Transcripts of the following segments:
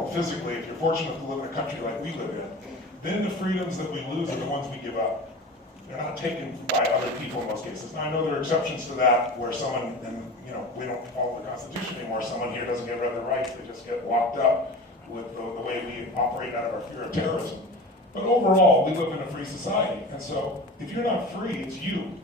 world, physically, if you're fortunate to live in a country like we live in, then the freedoms that we lose are the ones we give up. They're not taken by other people in most cases. Now, I know there are exceptions to that where someone, and we don't follow the Constitution anymore, someone here doesn't get other rights, they just get locked up with the way we operate out of our fear of terrorism. But overall, we live in a free society, and so if you're not free, it's you.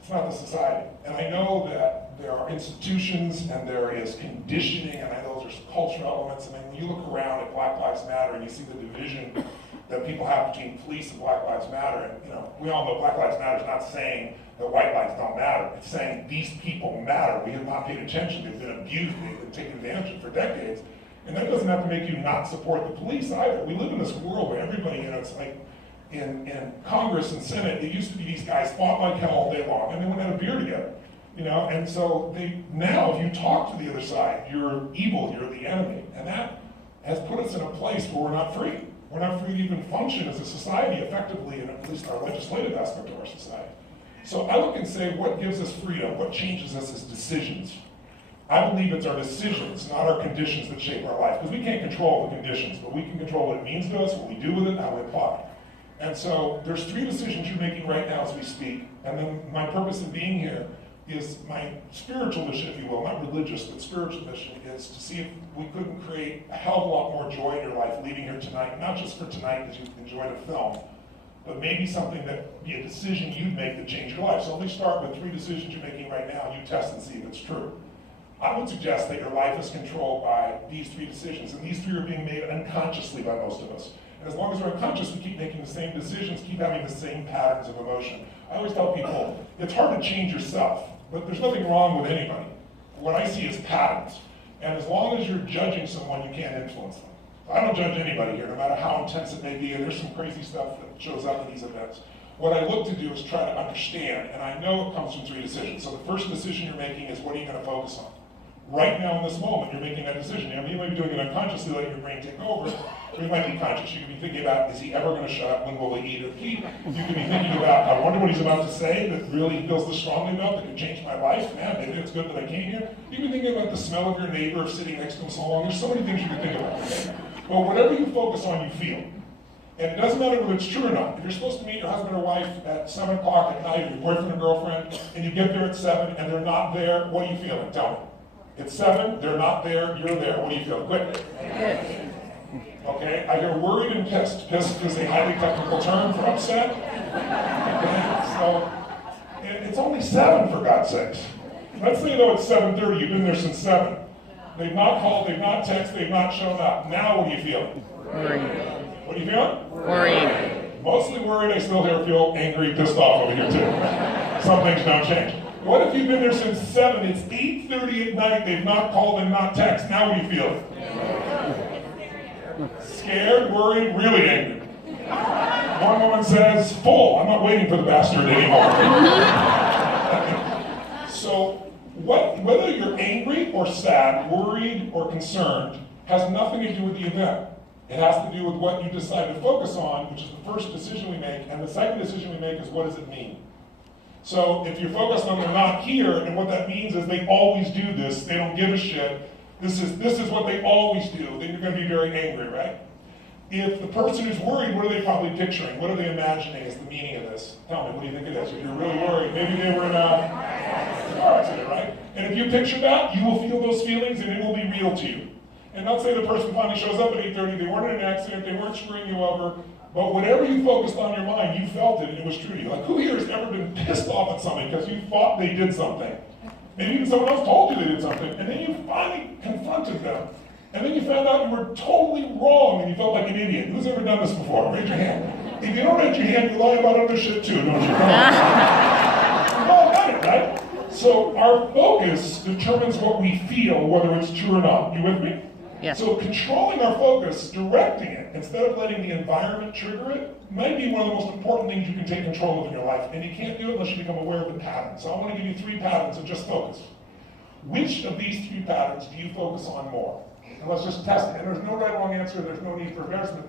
It's not the society. And I know that there are institutions and there is conditioning, and I know there's cultural elements. I mean, when you look around at Black Lives Matter and you see the division that people have between police and Black Lives Matter, and we all know Black Lives Matter is not saying that white lives don't matter. It's saying these people matter. We have not paid attention. They've been abused. They've been taken advantage of for decades. And that doesn't have to make you not support the police either. We live in this world where everybody, it's like in Congress and Senate, it used to be these guys fought like hell all day long, and they went and had a beer together. And so now if you talk to the other side, you're evil, you're the enemy. And that has put us in a place where we're not free. We're not free to even function as a society effectively, in at least our legislative aspect of our society. So I look and say, what gives us freedom? What changes us is decisions. I believe it's our decisions, not our conditions, that shape our life. Because we can't control the conditions, but we can control what it means to us, what we do with it, how we apply it. And so there's 3 decisions you're making right now as we speak. And then my purpose in being here is my spiritual mission, if you will, not religious, but spiritual mission, is to see if we couldn't create a hell of a lot more joy in your life leaving here tonight, not just for tonight because you enjoyed a film, but maybe something that be a decision you'd make that change your life. So let me start with 3 decisions you're making right now, and you test and see if it's true. I would suggest that your life is controlled by these 3 decisions, and these 3 are being made unconsciously by most of us. And as long as we're unconscious, we keep making the same decisions, keep having the same patterns of emotion. I always tell people, it's hard to change yourself, but there's nothing wrong with anybody. What I see is patterns. And as long as you're judging someone, you can't influence them. I don't judge anybody here, no matter how intense it may be, and there's some crazy stuff that shows up in these events. What I look to do is try to understand, and I know it comes from 3 decisions. So the first decision you're making is, what are you going to focus on? Right now in this moment, you're making that decision. You might be doing it unconsciously, letting your brain take over, or you might be conscious. You could be thinking about, is he ever going to shut up? When will he eat or eat? You could be thinking about, I wonder what he's about to say that really he feels this strongly about, that could change my life. Man, maybe it's good that I came here. You could be thinking about the smell of your neighbor sitting next to him so long. There's so many things you could think about. But whatever you focus on, you feel. And it doesn't matter whether it's true or not. If you're supposed to meet your husband or wife at 7 o'clock at night, or your boyfriend or girlfriend, and you get there at 7 and they're not there, what are you feeling? Tell me. It's 7, they're not there, you're there. What do you feel? Quick. Okay, I hear worried and pissed. Pissed is a highly technical term for upset. Okay, so it's only 7, for God's sakes. Let's say though it's 7:30, you've been there since 7. They've not called, they've not texted, they've not shown up. Now what are you feeling? Worried. What are you feeling? Worried. Mostly worried. I still feel angry, pissed off over here too. Some things don't change. What if you've been there since 7, it's 8:30 at night, they've not called and not texted, now what do you feel? Scared, worried, really angry. One woman says, full, I'm not waiting for the bastard anymore. So, whether you're angry or sad, worried or concerned, has nothing to do with the event. It has to do with what you decide to focus on, which is the first decision we make, and the second decision we make is, what does it mean? So if you're focused on they're not here, and what that means is they always do this, they don't give a shit, this is what they always do, then you're going to be very angry, right? If the person is worried, what are they probably picturing? What are they imagining is the meaning of this? Tell me, what do you think it is? If you're really worried, maybe they were in a car accident, right? And if you picture that, you will feel those feelings and it will be real to you. And let's say the person finally shows up at 8:30, they weren't in an accident, they weren't screwing you over, but whatever you focused on in your mind, you felt it and it was true to you. Like, who here has ever been pissed off at somebody because you thought they did something? And even someone else told you they did something, and then you finally confronted them. And then you found out you were totally wrong and you felt like an idiot. Who's ever done this before? Raise your hand. If you don't raise your hand, you lie about other shit too, don't you? You've all done it, right? So our focus determines what we feel, whether it's true or not. You with me? Yes. So controlling our focus, directing it, instead of letting the environment trigger it, might be one of the most important things you can take control of in your life. And you can't do it unless you become aware of the pattern. So I want to give you 3 patterns of just focus. Which of these 3 patterns do you focus on more? And let's just test it. And there's no right or wrong answer, there's no need for embarrassment.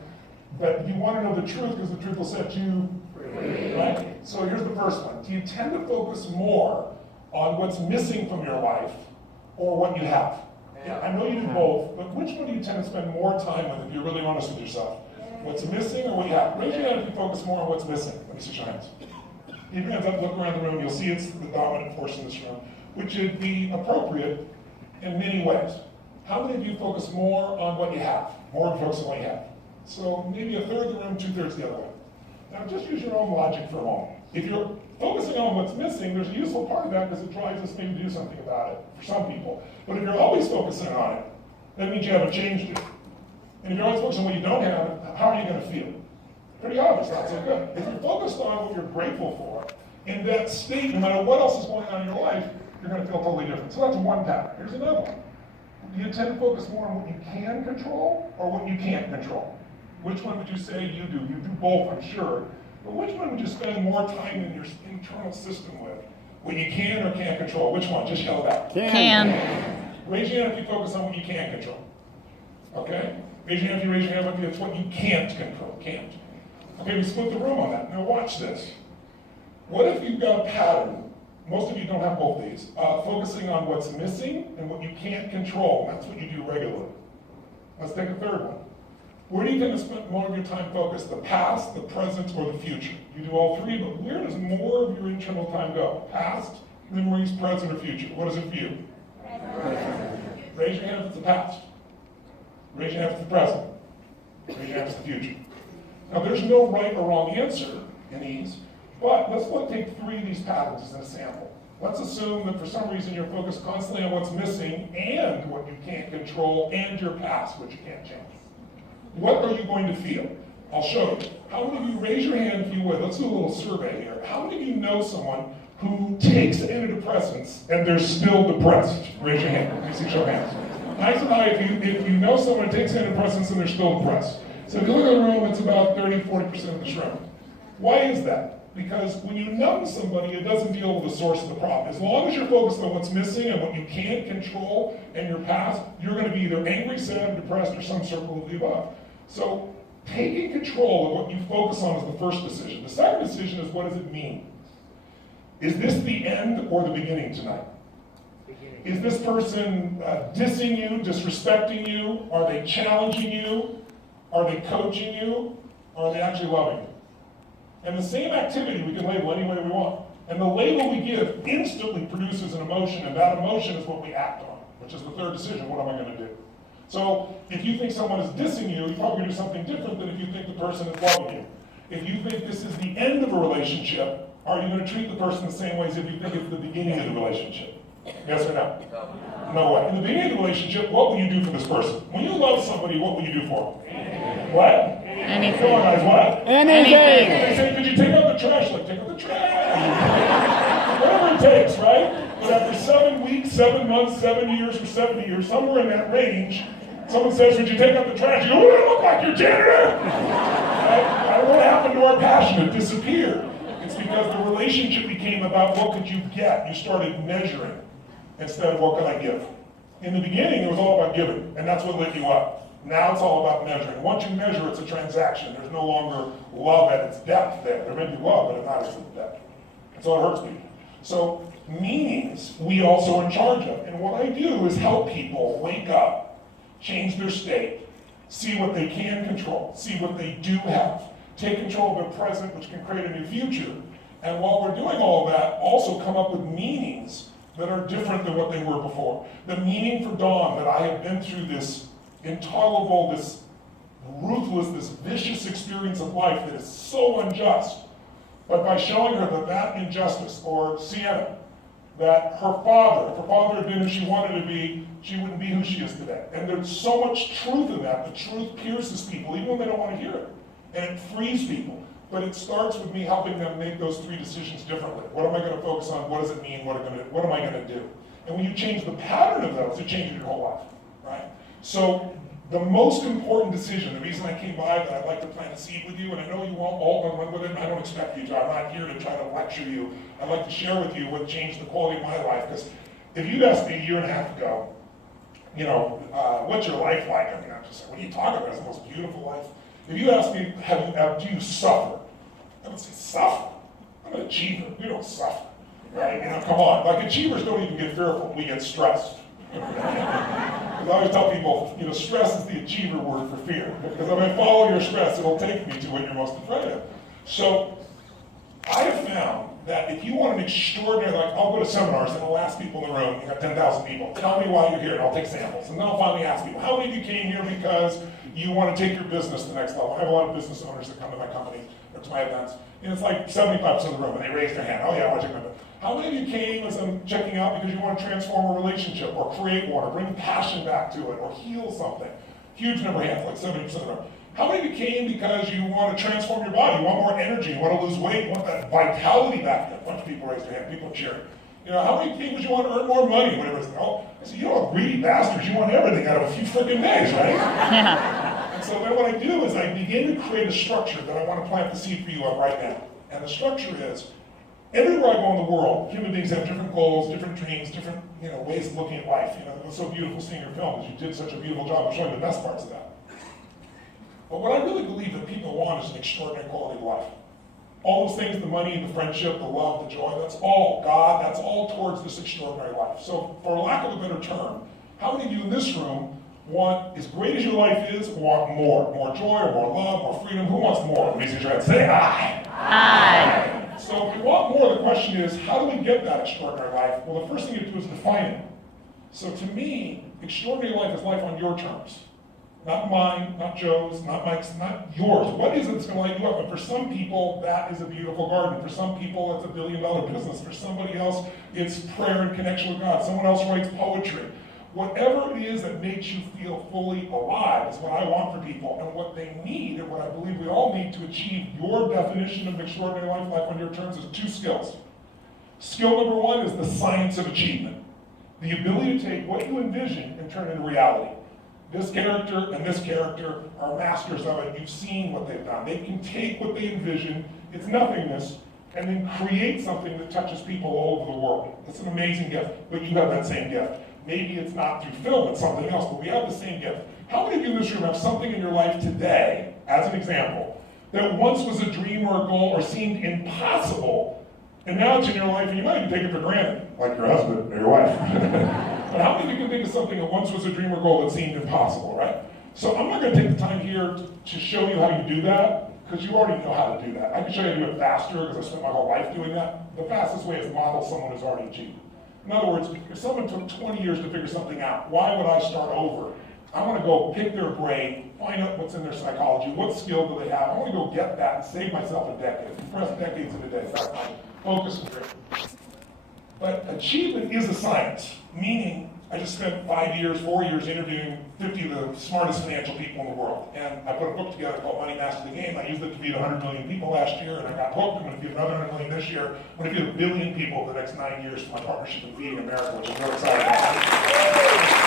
But you want to know the truth because the truth will set you free. Right? So here's the first one. Do you tend to focus more on what's missing from your life or what you have? I know you do both, but which one do you tend to spend more time with if you're really honest with yourself? What's missing or what you have? Raise your hand if you focus more on what's missing. Let me see your hands. Keep your hands up, look around the room, you'll see it's the dominant force in this room, which would be appropriate in many ways. How many of you focus more on what you have? More focus on what you have. So maybe a third of the room, 2/3 the other way. Now just use your own logic for a moment. If you're focusing on what's missing, there's a useful part of that because it drives us maybe to do something about it for some people. But if you're always focusing on it, that means you haven't changed it. And if you're always focusing on what you don't have, how are you going to feel? Pretty obvious, not so good. If you're focused on what you're grateful for, in that state, no matter what else is going on in your life, you're going to feel totally different. So that's one pattern. Here's another one. Do you tend to focus more on what you can control or what you can't control? Which one would you say you do? You do both, I'm sure. But which one would you spend more time in your internal system with? What you can or can't control? Which one? Just yell it out. Can. Raise your hand if you focus on what you can control. Okay? Raise your hand if you raise your hand if it's what you can't control. Can't. Okay, we split the room on that. Now watch this. What if you've got a pattern? Most of you don't have both these. Focusing on what's missing and what you can't control. That's what you do regularly. Let's take a third one. Where do you tend to spend more of your time focused? The past, the present, or the future? You do all three, but where does more of your internal time go? Past, memories, present, or future? What is it for you? Raise your hand if it's the past. Raise your hand if it's the present. Raise your hand if it's the future. Now there's no right or wrong answer in these, but let's take 3 of these patterns as an sample. Let's assume that for some reason you're focused constantly on what's missing and what you can't control and your past, which you can't change. What are you going to feel? I'll show you. How many of you, raise your hand if you would, let's do a little survey here. How many of you know someone who takes antidepressants and they're still depressed? Raise your hand. Let me see, show hands. Nice and high if you know someone who takes antidepressants and they're still depressed. So if you look at the room, it's about 30-40% of this room. Why is that? Because when you numb somebody, it doesn't deal with the source of the problem. As long as you're focused on what's missing and what you can't control in your past, you're going to be either angry, sad, depressed, or some circle of the above. So taking control of what you focus on is the first decision. The second decision is, what does it mean? Is this the end or the beginning tonight? Is this person dissing you, disrespecting you? Are they challenging you? Are they coaching you? Or are they actually loving you? And the same activity we can label any way we want. And the label we give instantly produces an emotion, and that emotion is what we act on, which is the third decision. What am I going to do? So if you think someone is dissing you, you're probably going to do something different than if you think the person is loving you. If you think this is the end of a relationship, are you going to treat the person the same way as if you think it's the beginning of the relationship? Yes or no? No way. In the beginning of the relationship, what will you do for this person? When you love somebody, what will you do for them? What? Anything. Come on, guys, what? Anything. They say, could you take out the trash? Like, take out the trash. Whatever it takes, right? But after 7 weeks, 7 months, 7 years, or 70 years, somewhere in that range, someone says, would you take out the trash? You go, what do I look like, your janitor? Right? I don't know what happened to our passion. It disappeared. It's because the relationship became about what could you get. You started measuring instead of what could I give. In the beginning, it was all about giving, and that's what lit you up. Now it's all about measuring. Once you measure, it's a transaction. There's no longer love at its depth there. There may be love, but it's not at its depth. And so it hurts people. So meanings we also are in charge of. And what I do is help people wake up, change their state, see what they can control, see what they do have, take control of their present, which can create a new future. And while we're doing all of that, also come up with meanings that are different than what they were before. The meaning for Dawn that I have been through this intolerable, this ruthless, this vicious experience of life that is so unjust. But by showing her that injustice, or Sienna, that her father, if her father had been who she wanted to be, she wouldn't be who she is today. And there's so much truth in that. The truth pierces people, even when they don't want to hear it. And it frees people. But it starts with me helping them make those 3 decisions differently. What am I going to focus on? What does it mean? What am I going to do? And when you change the pattern of those, it changes your whole life, right? So the most important decision, the reason I came by, that I'd like to plant a seed with you, and I know you won't all gonna run with it, and I don't expect you to. I'm not here to try to lecture you. I'd like to share with you what changed the quality of my life. Because if you'd asked me a year and a half ago, what's your life like? I mean, I'm just like, what are you talking about? It's the most beautiful life. If you asked me, do you suffer? I would say, suffer? I'm an achiever. We don't suffer, right? Come on. Like, achievers don't even get fearful. We get stressed. I always tell people, stress is the achiever word for fear. Because if I follow your stress, it'll take me to what you're most afraid of. So I have found that if you want an extraordinary, like I'll go to seminars and I'll ask people in the room, you got 10,000 people, tell me why you're here, and I'll take samples. And then I'll finally ask people, how many of you came here because you want to take your business to the next level? I have a lot of business owners that come to my company or to my events, and it's like 75% of the room, and they raise their hand, oh yeah, I want to take my business. How many of you came as I'm checking out because you want to transform a relationship or create one or bring passion back to it or heal something? Huge number of hands, like 70% of the room. How many of you came because you want to transform your body, you want more energy, you want to lose weight, you want that vitality back there? A bunch of people raised their hand, people cheering. How many came because you want to earn more money, whatever it is? Oh, so greedy bastards, you want everything out of a few freaking days, right? Yeah. And so then what I do is I begin to create a structure that I want to plant the seed for you of right now. And the structure is, everywhere I go in the world, human beings have different goals, different dreams, different ways of looking at life. It was so beautiful seeing your film, because you did such a beautiful job of showing the best parts of that. But what I really believe that people want is an extraordinary quality of life. All those things, the money, the friendship, the love, the joy, that's all God, that's all towards this extraordinary life. So for lack of a better term, how many of you in this room want, as great as your life is, want more? More joy, or more love, more freedom? Who wants more? Let me see your hand. Say aye. Aye. So if we want more, the question is, how do we get that extraordinary life? Well, the first thing you do is define it. So to me, extraordinary life is life on your terms. Not mine, not Joe's, not Mike's, not yours. What is it that's going to light you up? And for some people, that is a beautiful garden. For some people, it's $1 billion business. For somebody else, it's prayer and connection with God. Someone else writes poetry. Whatever it is that makes you feel fully alive is what I want for people. And what they need, and what I believe we all need to achieve your definition of an extraordinary life on your terms, is 2 skills. Skill number 1 is the science of achievement. The ability to take what you envision and turn it into reality. This character and this character are masters of it. You've seen what they've done. They can take what they envision, its nothingness, and then create something that touches people all over the world. It's an amazing gift, but you have that same gift. Maybe it's not through film, it's something else, but we have the same gift. How many of you in this room have something in your life today, as an example, that once was a dream or a goal or seemed impossible, and now it's in your life and you might even take it for granted, like your husband or your wife. But how many of you can think of something that once was a dream or goal that seemed impossible, right? So I'm not going to take the time here to show you how you do that, because you already know how to do that. I can show you how to do it faster, because I spent my whole life doing that. The fastest way is model someone who's already achieved it. In other words, if someone took 20 years to figure something out, why would I start over? I want to go pick their brain, find out what's in their psychology, what skill do they have. I want to go get that and save myself a decade, compress decades in a day. That's my focus and dream. But achievement is a science, meaning I just spent 4 years interviewing 50 of the smartest financial people in the world. And I put a book together called Money Master the Game. I used it to feed 100 million people last year, and I got hooked. I'm going to feed another 100 million this year. I'm going to feed 1 billion people for the next 9 years for my partnership in Feeding America, which I'm really excited about.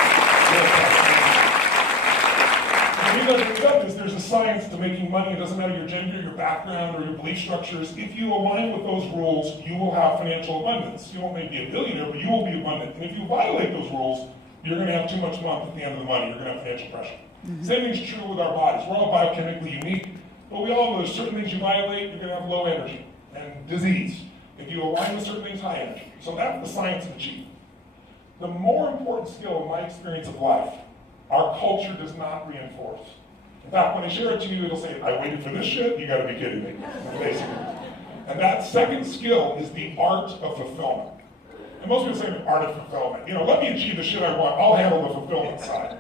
There's a science to making money. It doesn't matter your gender, your background, or your belief structures. If you align with those rules, you will have financial abundance. You won't maybe be a billionaire, but you will be abundant. And if you violate those rules, you're going to have too much month at the end of the money. You're going to have financial pressure. Mm-hmm. Same thing's true with our bodies. We're all biochemically unique, but we all know there's certain things you violate, you're going to have low energy and disease. If you align with certain things, high energy. So that's the science of achievement. The more important skill in my experience of life, our culture does not reinforce. In fact, when I share it to you, it'll say, I waited for this shit? You gotta be kidding me, basically. And that second skill is the art of fulfillment. And most people say the art of fulfillment. Let me achieve the shit I want, I'll handle the fulfillment side.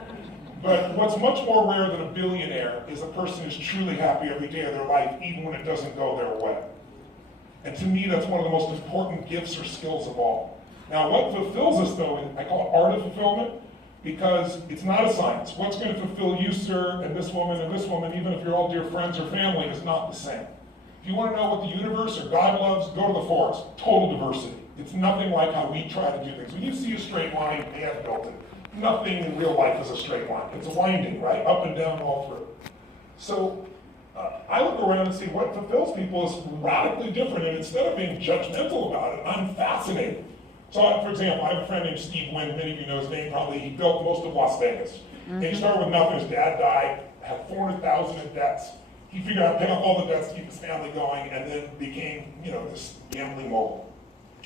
But what's much more rare than a billionaire is a person who's truly happy every day of their life, even when it doesn't go their way. And to me, that's one of the most important gifts or skills of all. Now, what fulfills us, though, I call it art of fulfillment, because it's not a science. What's going to fulfill you, sir, and this woman, even if you're all dear friends or family, is not the same. If you want to know what the universe or God loves, go to the forest. Total diversity. It's nothing like how we try to do things. When you see a straight line, man built it. Nothing in real life is a straight line. It's winding, right? Up and down, all through. So I look around and see what fulfills people is radically different, and instead of being judgmental about it, I'm fascinated. So, for example, I have a friend named Steve Wynn. Many of you know his name probably. He built most of Las Vegas. Mm-hmm. And he started with nothing. His dad died, had $400,000 in debts. He figured out how to pay off all the debts to keep his family going, and then became, this gambling mogul.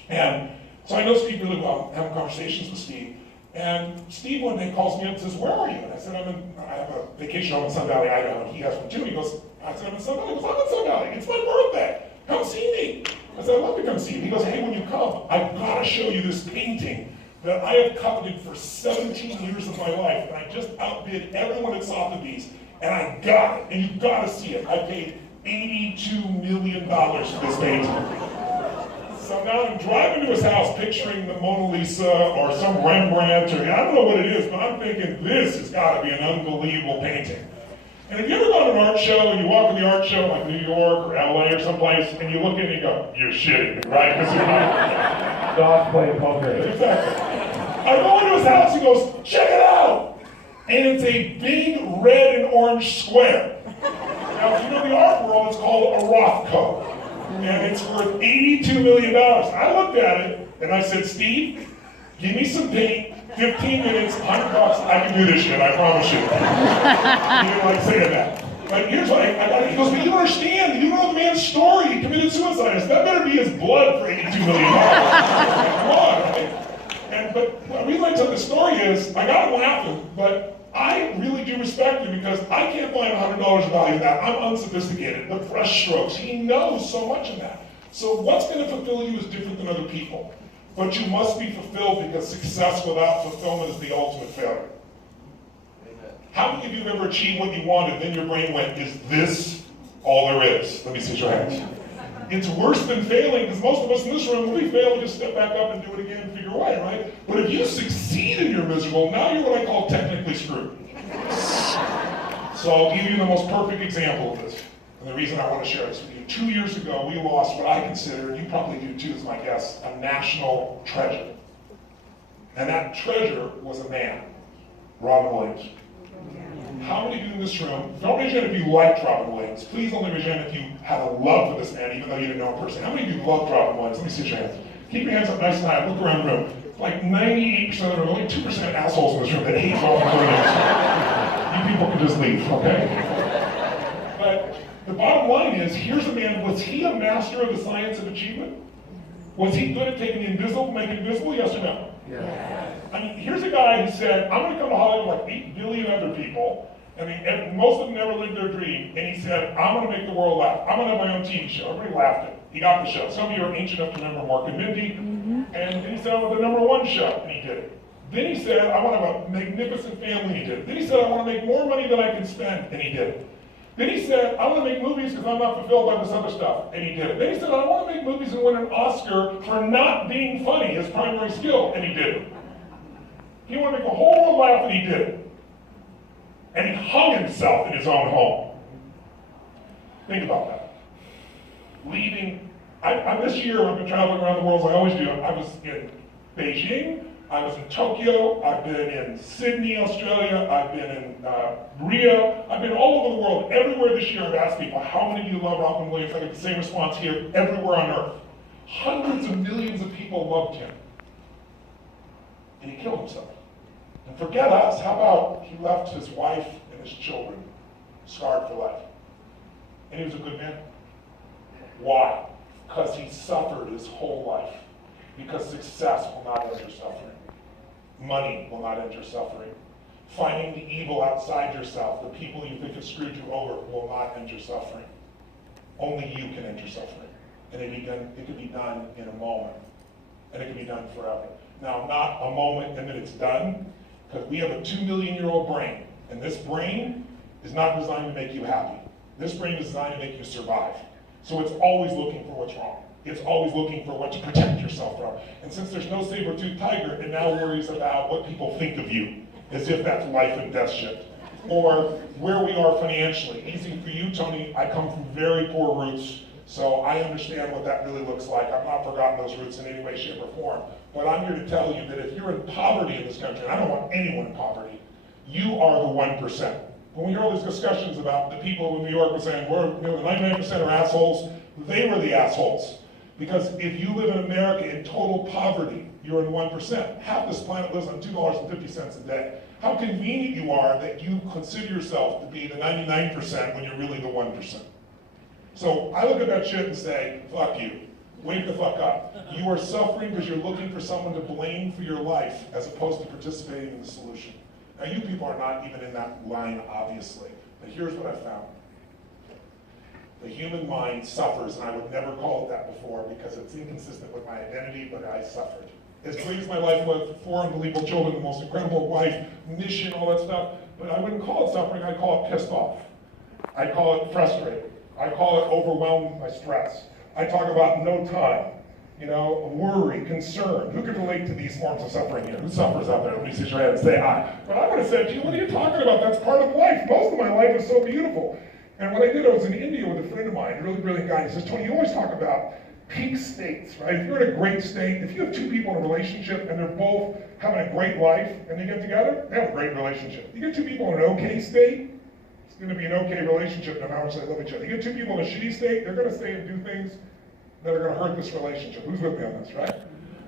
And so I know Steve really well. I'm having conversations with Steve. And Steve one day calls me up and says, where are you? And I said, I have a vacation home in Sun Valley, Idaho, and he has one too. He goes, I said, I'm in Sun Valley. He goes, I'm in Sun Valley. It's my birthday. Come see me. I said, I'd love to come see you. He goes, hey, when you come, I've got to show you this painting that I have coveted for 17 years of my life, and I just outbid everyone at Sotheby's, and I got it, and you've got to see it. I paid $82 million for this painting. So now I'm driving to his house picturing the Mona Lisa or some Rembrandt, or I don't know what it is, but I'm thinking this has got to be an unbelievable painting. And have you ever gone to an art show and you walk in the art show like New York or LA or someplace and you look in and you go, you're shitting me, right? Because you're not. Dogs playing poker. Exactly. I go into his house, he goes, check it out! And it's a big red and orange square. Now, if you know the art world, it's called a Rothko. And it's worth $82 million. I looked at it and I said, Steve, give me some paint, 15 minutes, $100, I can do this shit, I promise you. He didn't like saying that. But here's what I got. He goes, but you don't understand, you don't know the man's story. He committed suicide. I said, that better be his blood for $82 million. Come on, right? But the reason I tell the story is, I got him laughing, but I really do respect him because I can't find $100 of value in that. I'm unsophisticated. The brush strokes, he knows so much of that. So what's going to fulfill you is different than other people. But you must be fulfilled because success without fulfillment is the ultimate failure. Amen. How many of you have ever achieved what you wanted, then your brain went, is this all there is? Let me see your hands. It's worse than failing, because most of us in this room, when we fail, we just step back up and do it again and figure away, right? But if you succeed and you're miserable, now you're what I call technically screwed. So I'll give you the most perfect example of this. And the reason I want to share this with you. 2 years ago, we lost what I consider, and you probably do too as my guess, a national treasure. And that treasure was a man, Robin Williams. How many of you in this room, don't raise your hand if you liked Robin Williams. Please only raise your hand if you had a love for this man, even though you didn't know him personally. How many of you loved Robin Williams? Let me see your hands. Keep your hands up nice and high. Look around the room. Like 98% of the room, only 2% assholes in this room that hate Robin Williams. You people can just leave, okay? But the bottom line is, here's a man, was he a master of the science of achievement? Was he good at taking the invisible, making it visible, yes or no? Yeah. I mean, here's a guy who said, I'm gonna come to Hollywood like 8 billion other people. I mean, most of them never lived their dream. And he said, I'm gonna make the world laugh. I'm gonna have my own TV show. Everybody laughed at him. He got the show. Some of you are ancient enough to remember Mark and Mindy. And then he said, I want the #1 show, and he did it. Then he said, I want to have a magnificent family, and he did it. Then he said, I want to make more money than I can spend, and he did it. Then he said, I want to make movies because I'm not fulfilled by this other stuff, and he did it. Then he said, I want to make movies and win an Oscar for not being funny, his primary skill, and he did it. He wanted to make the whole world laugh, and he did it. And he hung himself in his own home. Think about that. Leaving, this year I've been traveling around the world as I always do. I was in Beijing, I was in Tokyo, I've been in Sydney, Australia, I've been in Rio, I've been all over the world. Everywhere this year I've asked people, how many of you love Robin Williams? I get the same response here, everywhere on earth. Hundreds of millions of people loved him. And he killed himself. And forget us, how about he left his wife and his children scarred for life? And he was a good man. Why? Because he suffered his whole life. Because success will not end your suffering. Money will not end your suffering. Finding the evil outside yourself, the people you think have screwed you over, will not end your suffering. Only you can end your suffering. And it can be done in a moment. And it can be done forever. Now, not a moment and then it's done, because we have a 2 million-year-old brain. And this brain is not designed to make you happy. This brain is designed to make you survive. So it's always looking for what's wrong. It's always looking for what to protect yourself from. And since there's no saber-toothed tiger, it now worries about what people think of you, as if that's life and death shit. Or where we are financially. Easy for you, Tony, I come from very poor roots, so I understand what that really looks like. I've not forgotten those roots in any way, shape, or form. But I'm here to tell you that if you're in poverty in this country, and I don't want anyone in poverty, you are the 1%. When we hear all these discussions about the people in New York were saying, we're 99% are assholes, they were the assholes. Because if you live in America in total poverty, you're in 1%. Half this planet lives on $2.50 a day. How convenient you are that you consider yourself to be the 99% when you're really the 1%. So I look at that shit and say, fuck you. Wake the fuck up. You are suffering because you're looking for someone to blame for your life as opposed to participating in the solution. Now you people are not even in that line, obviously, but here's what I found. The human mind suffers, and I would never call it that before because it's inconsistent with my identity, but I suffered. As great as my life was, 4 unbelievable children, the most incredible wife, mission, all that stuff, but I wouldn't call it suffering, I'd call it pissed off. I call it frustrated. I call it overwhelmed by stress. I talk about no time, worry, concern. Who can relate to these forms of suffering here? Who suffers out there? Let me see your hand and say hi. But I would have said to you, what are you talking about? That's part of life. Most of my life is so beautiful. And what I did, I was in India with a friend of mine, a really brilliant guy. He says, Tony, you always talk about peak states, right? If you're in a great state, if you have 2 people in a relationship and they're both having a great life and they get together, they have a great relationship. You get 2 people in an okay state, it's going to be an okay relationship no matter how much they love each other. You get 2 people in a shitty state, they're going to stay and do things that are going to hurt this relationship. Who's with me on this, right?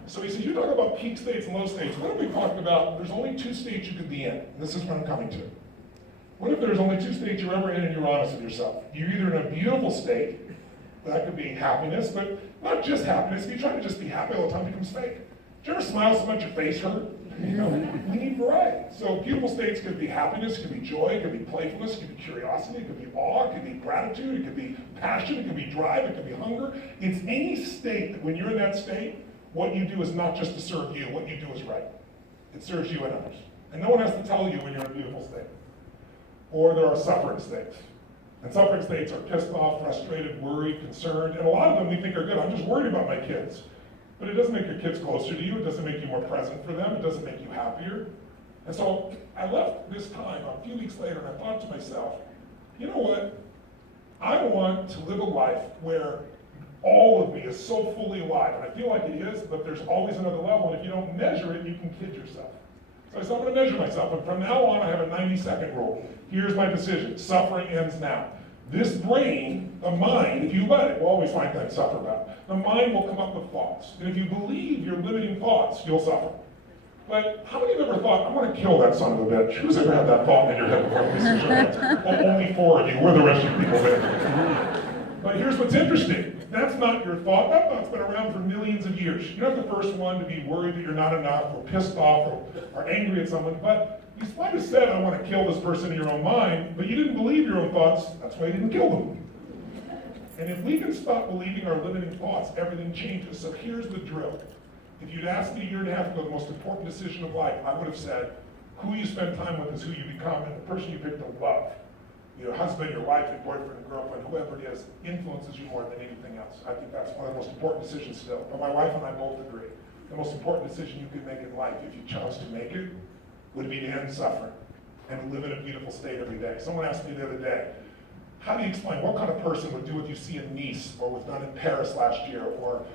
So he says, you talk about peak states and low states. What if we talked about there's only 2 states you could be in? And this is what I'm coming to. What if there's only 2 states you're ever in and you're honest with yourself? You're either in a beautiful state, that could be happiness, but not just happiness. If you try to just be happy all the time, it becomes fake. Do you ever smile so much your face hurt? We need variety. So beautiful states could be happiness, it could be joy, it could be playfulness, it could be curiosity, it could be awe, it could be gratitude, it could be passion, it could be drive, it could be hunger. It's any state that when you're in that state, what you do is not just to serve you, what you do is right. It serves you and others. And no one has to tell you when you're in a beautiful state. Or there are suffering states. And suffering states are pissed off, frustrated, worried, concerned, and a lot of them we think are good. I'm just worried about my kids. But it doesn't make your kids closer to you, it doesn't make you more present for them, it doesn't make you happier. And so I left this time a few weeks later and I thought to myself, you know what? I want to live a life where all of me is so fully alive, and I feel like it is, but there's always another level, and if you don't measure it, you can kid yourself. So I said, I'm going to measure myself, and from now on I have a 90-second rule. Here's my decision. Suffering ends now. This brain, the mind, if you let it, will always find things to suffer about. The mind will come up with thoughts. And if you believe your limiting thoughts, you'll suffer. But how many of you have ever thought, I'm going to kill that son of a bitch? Who's ever had that thought in your head before? Well, only 4 of you. We're the rest of you people there. But here's what's interesting. That's not your thought. That thought's been around for millions of years. You're not the first one to be worried that you're not enough, or pissed off, or angry at someone. But you might have said, I want to kill this person in your own mind, but you didn't believe your own thoughts. That's why you didn't kill them. And if we can stop believing our limiting thoughts, everything changes. So here's the drill. If you'd asked me a year and a half ago the most important decision of life, I would have said, who you spend time with is who you become, and the person you pick to love. Your husband, your wife, your boyfriend, girlfriend, whoever it is, influences you more than anything else. I think that's one of the most important decisions still. But my wife and I both agree. The most important decision you could make in life, if you chose to make it, would be to end suffering and live in a beautiful state every day. Someone asked me the other day, how do you explain what kind of person would do what you see in Nice, or was done in Paris last year, or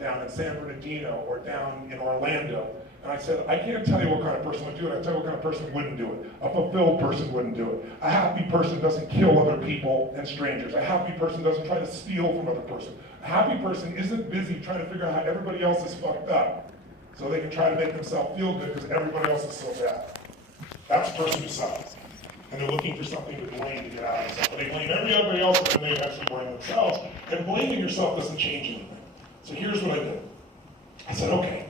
down in San Bernardino, or down in Orlando? And I said, I can't tell you what kind of person would do it. I tell you what kind of person wouldn't do it. A fulfilled person wouldn't do it. A happy person doesn't kill other people and strangers. A happy person doesn't try to steal from other person. A happy person isn't busy trying to figure out how everybody else is fucked up so they can try to make themselves feel good because everybody else is so bad. That's the person who suffers. And they're looking for something to blame to get out of themselves. But they blame everybody else, and then they eventually blame themselves. And blaming yourself doesn't change anything. So here's what I did. I said, okay,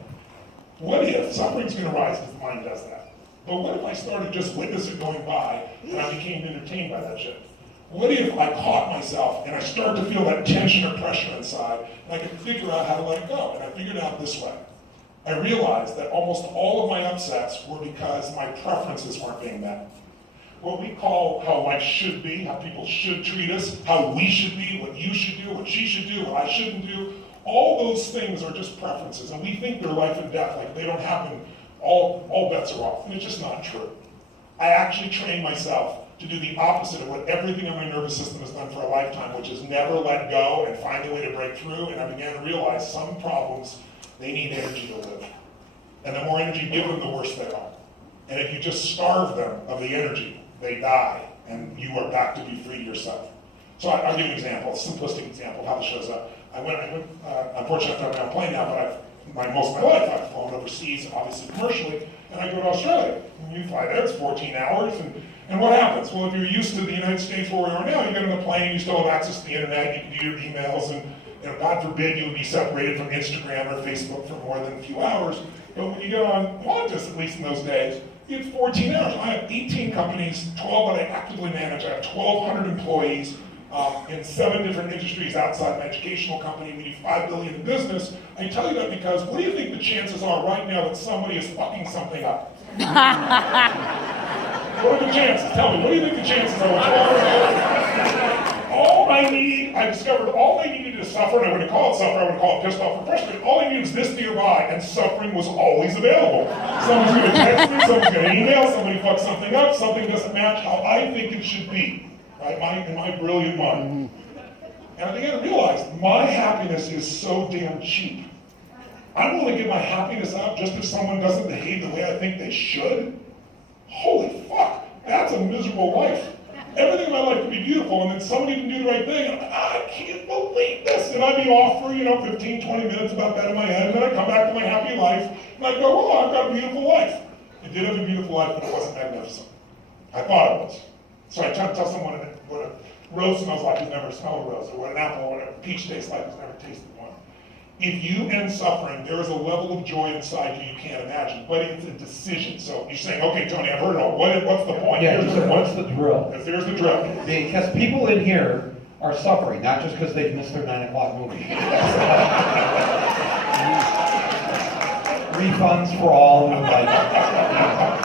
what if suffering's going to rise because the mind does that? But what if I started just witnessing it going by and I became entertained by that shit? What if I caught myself and I started to feel that tension or pressure inside and I could figure out how to let it go? And I figured it out this way. I realized that almost all of my upsets were because my preferences weren't being met. What we call how life should be, how people should treat us, how we should be, what you should do, what she should do, what I shouldn't do, all those things are just preferences, and we think they're life and death. Like, if they don't happen, all bets are off, and it's just not true. I actually trained myself to do the opposite of what everything in my nervous system has done for a lifetime, which is never let go and find a way to break through, and I began to realize some problems, they need energy to live. And the more energy you give them, the worse they are. And if you just starve them of the energy, they die, and you are back to be free to yourself. So I'll give you an example, a simplistic example of how this shows up. I went unfortunately, I have my own plane now, but most of my life I've flown overseas, obviously commercially, and I go to Australia. And you fly there, it's 14 hours, and what happens? Well, if you're used to the United States where we are now, you get on the plane, you still have access to the internet, you can do your emails, God forbid you would be separated from Instagram or Facebook for more than a few hours. But when you get on Qantas, at least in those days, you had 14 hours. I have 18 companies, 12 that I actively manage. I have 1,200 employees in 7 different industries outside my educational company. We do $5 billion in business. I tell you that because what do you think the chances are right now that somebody is fucking something up? What are the chances? Tell me, what do you think the chances are? I discovered all I needed to suffer, and I wouldn't call it suffer, I would call it pissed off or frustrated. All I needed was this nearby, and suffering was always available. Someone's gonna text me, someone's gonna email, somebody fucks something up, something doesn't match how I think it should be, right? In my brilliant mind. And I began to realize my happiness is so damn cheap. I'm willing to give my happiness out just if someone doesn't behave the way I think they should. Holy fuck, that's a miserable life. Everything in my life could be beautiful, and then somebody can do the right thing, and I'm like, I can't believe this. And I'd be off for, 15, 20 minutes about that in my head, and then I come back to my happy life, and I go, oh, I've got a beautiful life. I did have a beautiful life, but it wasn't magnificent. I thought it was. So I try to tell someone what a rose smells like who's never smelled a rose, or what an apple or what a peach tastes like who's never tasted one. If you end suffering, there is a level of joy inside you can't imagine, but it's a decision. So you're saying, okay, Tony, I've heard it all. What's the point? Yeah, what's the drill? Here's the drill. Because people in here are suffering, not just because they've missed their 9 o'clock movie. Refunds for all who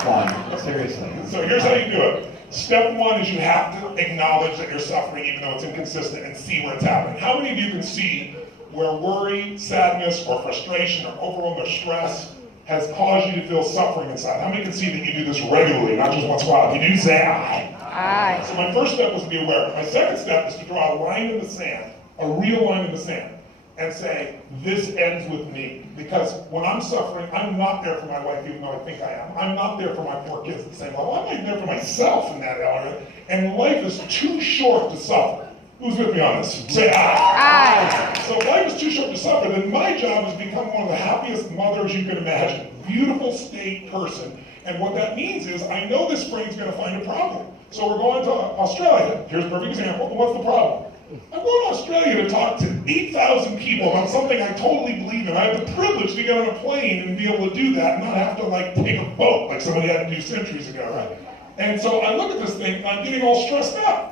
fun, seriously. So here's how you do it. Step 1 is you have to acknowledge that you're suffering even though it's inconsistent and see where it's happening. How many of you can see where worry, sadness, or frustration, or overwhelm, or stress has caused you to feel suffering inside? How many can see that you do this regularly, not just once in a while? If you do, say aye. Aye. So my first step was to be aware. My second step is to draw a line in the sand, a real line in the sand, and say, this ends with me. Because when I'm suffering, I'm not there for my wife, even though I think I am. I'm not there for my 4 kids at the same level. I'm not even there for myself in that area. And life is too short to suffer. Who's with me on this? Say aye. Aye. So if life is too short to suffer, then my job is to become one of the happiest mothers you can imagine. Beautiful state person. And what that means is, I know this spring's gonna find a problem. So we're going to Australia. Here's a perfect example. What's the problem? I'm going to Australia to talk to 8,000 people about something I totally believe in. I have the privilege to get on a plane and be able to do that and not have to take a boat like somebody had to do centuries ago, right? And so I look at this thing and I'm getting all stressed out.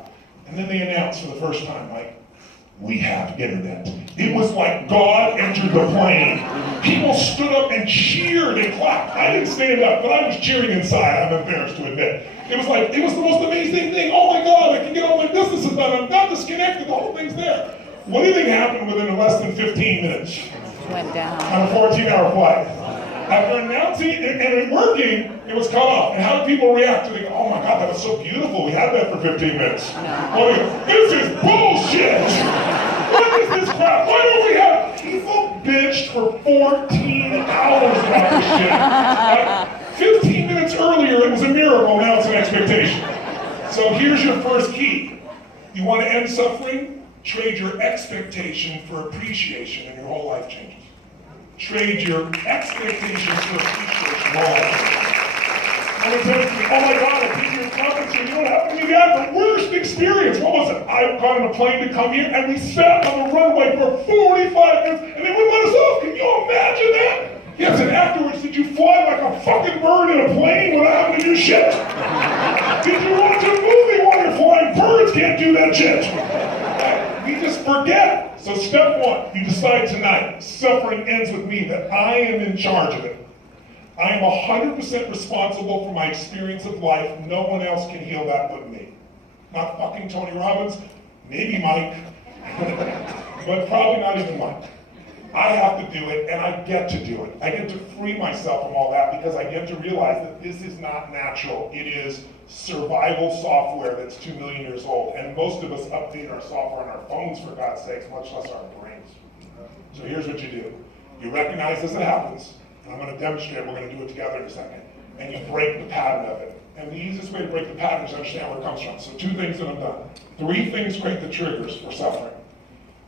And then they announced for the first time, we have internet. It was like God entered the plane. People stood up and cheered and clapped. I didn't stand up, but I was cheering inside, I'm embarrassed to admit. It was the most amazing thing. Oh my God, I can get all my businesses done. I'm not disconnected, the whole thing's there. What do you think happened within less than 15 minutes? Went down. On a 14-hour flight. After announcing it and it working, it was cut off. And how did people react? They go, oh my God, that was so beautiful. We had that for 15 minutes. Well, this is bullshit. What is this crap? Why don't we have people bitched for 14 hours about this shit? 15 minutes earlier, it was a miracle. Now it's an expectation. So here's your first key. You want to end suffering? Trade your expectation for appreciation and your whole life changes. Trade your expectations for appreciation. Oh my God, I came to your conference and you know what happened to me? You had the worst experience. What was it? I got on a plane to come here and we sat on the runway for 45 minutes and they wouldn't let us off. Can you imagine that? Yes, and afterwards, did you fly like a fucking bird in a plane without having to do shit? Did you watch a movie while you're flying? Birds can't do that shit. We just forget. So step 1, you decide tonight, suffering ends with me, that I am in charge of it. I am 100% responsible for my experience of life. No one else can heal that but me. Not fucking Tony Robbins, maybe Mike, but probably not even Mike. I have to do it, and I get to do it. I get to free myself from all that because I get to realize that this is not natural. It is survival software that's 2 million years old, and most of us update our software on our phones, for God's sakes, much less our brains. So here's what you do. You recognize this, it happens, and I'm going to demonstrate, we're going to do it together in a second, and you break the pattern of it. And the easiest way to break the pattern is to understand where it comes from. So 2 things that I'm done. 3 things create the triggers for suffering.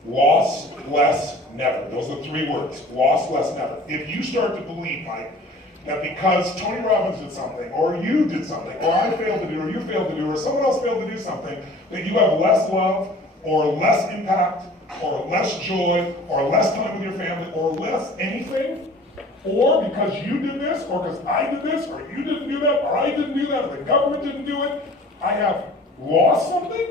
Loss, less, never. Those are the 3 words. Loss, less, never. If you start to believe, Mike, that because Tony Robbins did something, or you did something, or I failed to do, or you failed to do, or someone else failed to do something, that you have less love, or less impact, or less joy, or less time with your family, or less anything, or because you did this, or because I did this, or you didn't do that, or I didn't do that, or the government didn't do it, I have lost something,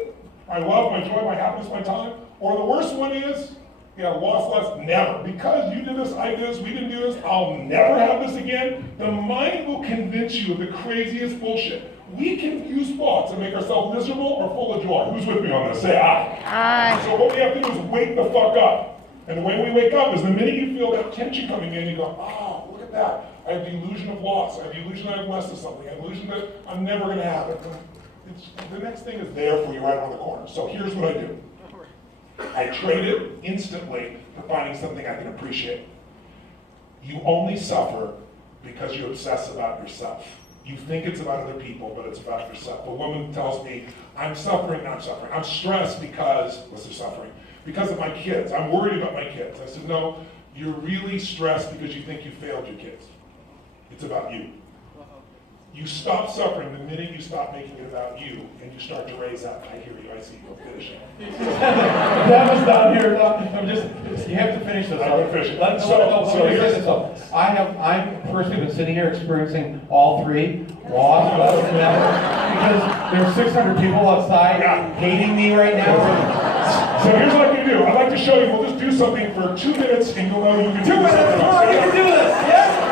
my love, my joy, my happiness, my time, or the worst one is, lost less, never. Because you did this, I did this, we didn't do this, I'll never have this again. The mind will convince you of the craziest bullshit. We can use thoughts and make ourselves miserable or full of joy. Who's with me on this? Say aye. Aye. So what we have to do is wake the fuck up. And the way we wake up is the minute you feel that tension coming in, you go, oh, look at that. I have the illusion of loss. I have the illusion I have less of something. I have the illusion that I'm never going to have it. The next thing is there for you right around the corner. So here's what I do. I trade it instantly for finding something I can appreciate. You only suffer because you obsess about yourself. You think it's about other people, but it's about yourself. A woman tells me, I'm suffering, not suffering. I'm stressed because, what's the suffering? Because of my kids. I'm worried about my kids. I said, no, you're really stressed because you think you failed your kids. It's about you. You stop suffering the minute you stop making it about you and you start to raise up. I hear you, I see you, finish it. That was down here, I'm just, you have to finish this. I'm gonna finish it. Let So me here's- finish this up. I'm personally been sitting here experiencing all three, loss, because there's 600 people outside hating me right now. So here's what I can do. I'd like to show you, we'll just do something for 2 minutes and you'll know you can do 2 minutes, something. come on, you can do this, yes?